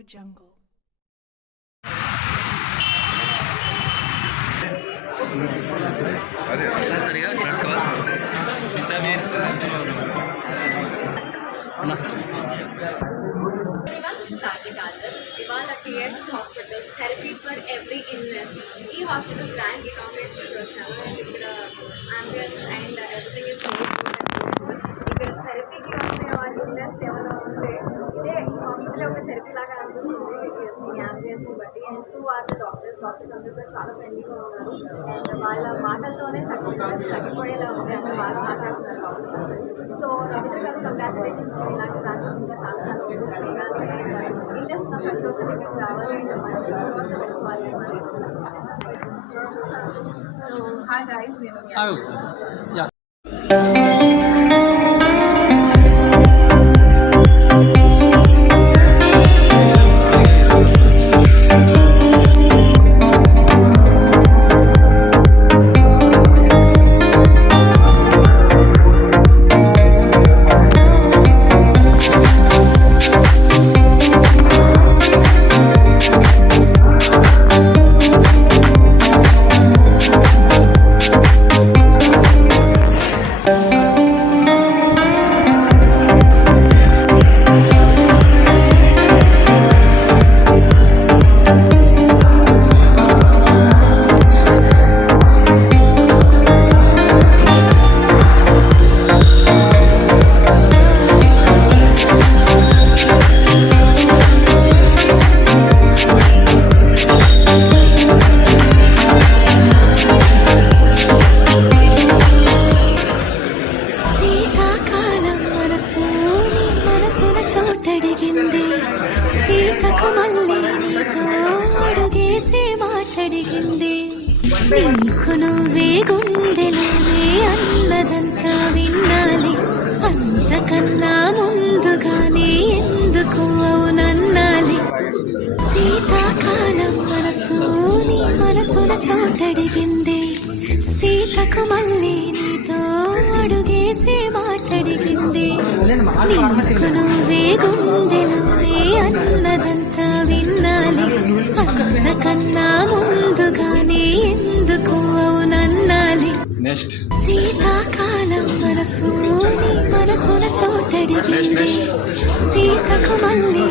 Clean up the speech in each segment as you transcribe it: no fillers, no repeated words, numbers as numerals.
AudioJungle. Everyone, this is RJ Kajal. Ivala TX Hospitals Therapy for Every Illness. ఈ hospital brand inauguration వచ్చాను and ఇక్కడ ambulance and everything is so good. ఇక్కడ థెరపీకి వచ్చే వాళ్ళ illness ఏమైనా ఉంటే ఇదే ఈ హాస్పిటల్ ఒక థెరపీ లాగా అనిపిస్తుంది ఈ అంబులెన్స్ని బట్టి. అండ్ సో వాళ్ళ డాక్టర్స్ అందరూ కూడా చాలా ఫ్రెండ్లీగా ఉన్నారు అండ్ వాళ్ళ మాటలతోనే సక్సెస్ తగ్గిపోయేలా ఉంది అంటే బాగా మాట్లాడుతున్నారు డాక్టర్స్. సో రవీంద్ర గారు కంగ్రాచులేషన్స్. ఇలాంటి బ్రాంచెస్ ఇంకా చాలా చాలా ఓపెన్ చేయాలి అండ్ ఇల్నెస్ ఉన్న ప్రతి ఒక్కరికి ఇక్కడికి రావాలి అండ్ మంచి గ్రోత్ పెట్టుకోవాలి అని. సో హాయ్ గైస్, నేను నీకు నువ్వే గుండెలోనే అన్నదంతా వినాలి, అంతకన్నా ముందుగానే ఎందుకు అవునన్నాలి. శీతాకాలం మనసు నీ మనసున చోటడిగింది, సీతకు మళ్ళీ నీతో అడుగేసే మాటడిగింది. నీకు నువ్వే గుండెలోనే అన్నదంతా వినాలి, అంతకన్నా ముందుగానే ఎందుకు అవునన్నాలి. శీతాకాలం మనసు నీ మనసున చోటడిగింది, సీతకు మళ్ళీ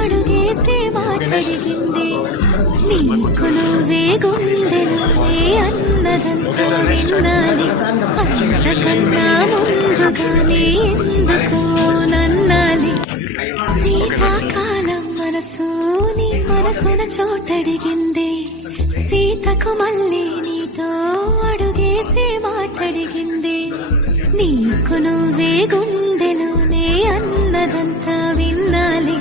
అడుగేసే మాటడిగింది. నీకు నువ్వే గుండెలోనే అన్నదంతా వినాలి, అంతకన్నా ముందుగానే ఎందుకు అవునన్నాలి. శీతాకాలం మనసు నీ మనసున చోటడిగింది, సీతకు మళ్ళీ నీతో అడుగేసే మాటడిగింది. నీకు నువ్వే గుండెలోనే అన్నదంతా వినాలి,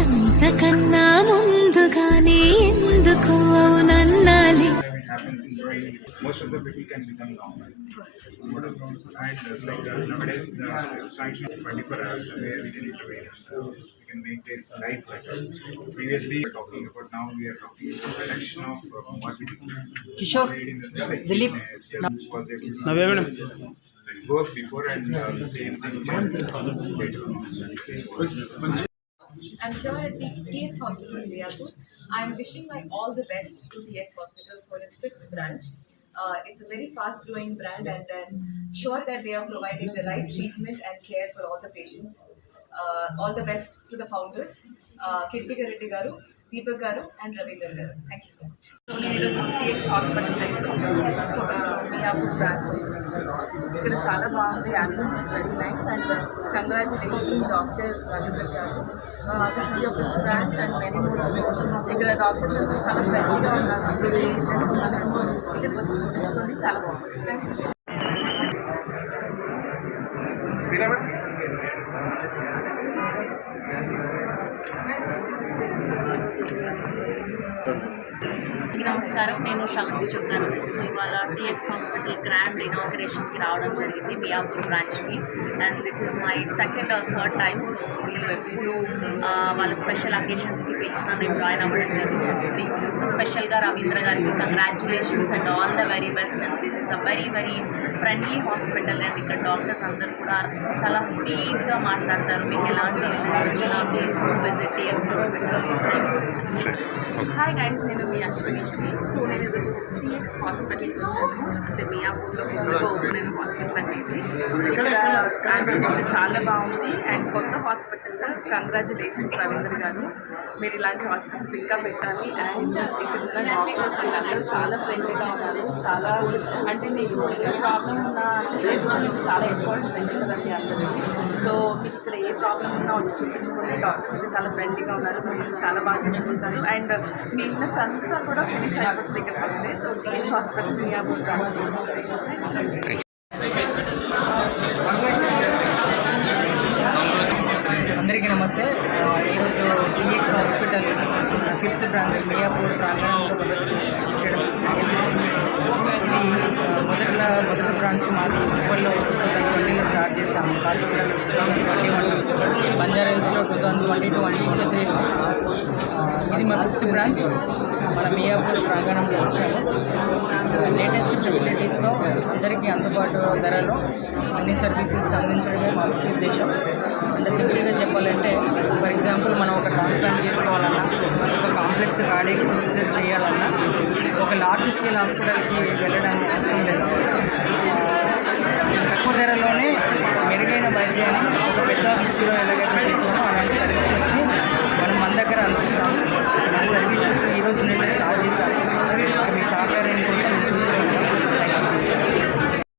అంతకన్నా ముందుగానే ఎందుకు అవునన్నాలి. Most of the people can become normal. And nowadays the extraction 24 hours where we can intervene. We can make their life better. Previously we were talking about, now we are talking about reduction of morbidity. Kishore, Dilip, Was able to both before and the same thing later on. I'm here at the TX Hospitals, Riyadh. I'm wishing all the best to TX Hospitals for its 5th branch. It's a very fast-growing brand, and I'm sure that they are providing the right treatment and care for all the patients. All the best to the founders, Kirtika Reddy Garu, Deepak Garu, and Ravindra Garu. Thank you so much. TX Hospital Miyapur branch ఇక్కడ చాలా బాగుంది. Ambulance is very nice and congratulation doctor Ravindra garu. This is your fifth branch and many more. ఇక్కడ doctors అందరూ చాలా ఫ్రెండ్లీగా ఉన్నారు. ఇక్కడికి వచ్చి చూపించుకోండి, చాలా బాగుంది. Thank you. నమస్కారం, నేను శ్రవంతి చొక్కాను. సో ఇవాళ టీఎక్స్ హాస్పిటల్ గ్రాండ్ ఇనాగ్రేషన్కి రావడం జరిగింది మియాపూర్ బ్రాంచ్కి. And this is my second or third time. So వీళ్ళు ఎప్పుడు వాళ్ళ స్పెషల్ అకేషన్స్కి పిలిచినా నేను జాయిన్ అవ్వడం జరుగుతుంది. స్పెషల్గా రవీంద్ర గారికి congratulations and all the very best. And this is a very very friendly hospital. And ఇక్కడ డాక్టర్స్ అందరూ కూడా చాలా స్వీట్గా మాట్లాడతారు. మీకు ఎలాంటి ఇల్నెస్ వచ్చినా please visit TX hospital. Hi guys, నేను మీ అశ్వినిశ్రీ. సో నేను ఈరోజు టీఎక్స్ హాస్పిటల్కి వచ్చాను. అంటే మియాపూర్లో కొత్తగా ఓపెన్ అయిన హాస్పిటల్ అనేది. ఇక్కడ అంబులెన్స్ చాలా బాగుంది. అండ్ కొత్త హాస్పిటల్ కంగ్రాచులేషన్స్ రవీంద్ర గారు. మీరు ఇలాంటి హాస్పిటల్స్ ఇంకా పెట్టాలి. అండ్ ఇక్కడ ఉన్న డాక్టర్స్ అందరూ చాలా ఫ్రెండ్లీగా ఉన్నారు. చాలా అంటే మీకు ఏ ప్రాబ్లం ఉన్నా మీకు చాలా ఇంపార్టెంట్ తెలుస్తుందండి అందరికీ. సో మీకు ఇక్కడ ఏ ప్రాబ్లం ఉన్నా వచ్చి చూపించుకునే డాక్టర్స్ అయితే చాలా ఫ్రెండ్లీగా ఉన్నారు. మీరు చాలా బాగా చూసుకుంటారు. అండ్ మీ ఇల్నెస్ అంతా కూడా ఫినిష్ అయిపోతుంది ఇక్కడికి వస్తే. So TX hospital Miyapur branch. అందరికీ నమస్తే. ఈరోజు TX hospital 5th branch Miyapur ప్రాంగణంలో చేయడం జరిగింది. మొదటి బ్రాంచ్ మాది ఉప్పల్లో 2020లో స్టార్ట్ చేశాము. కాచిగూడలో 2021, బంజారా హిల్స్లో 2022 and 2023. ఇది మా 5th బ్రాంచ్. మన మియాపూర్ ప్రాంగణంలో వచ్చాము. లేటెస్ట్ ఫెసిలిటీస్తో అందరికీ అందుబాటు ధరలో అన్ని సర్వీసెస్ అందించడమే మా ముఖ్య ఉద్దేశం. అంటే సింపుల్గా చెప్పాలంటే, ఫర్ ఎగ్జాంపుల్ మనం ఒక ట్రాన్స్ప్లాంట్ చేసుకోవాలన్నా, ఒక కాంప్లెక్స్ కార్డియాక్ ప్రొసీజర్ చేయాలన్నా, ఒక లార్జ్ స్కేల్ హాస్పిటల్కి వెళ్ళడానికి అవసరం లేదు. తక్కువ ధరలోనే మెరుగైన వైద్యాన్ని ఒక పెద్ద హాస్పిటల్లో ఎలాగైతే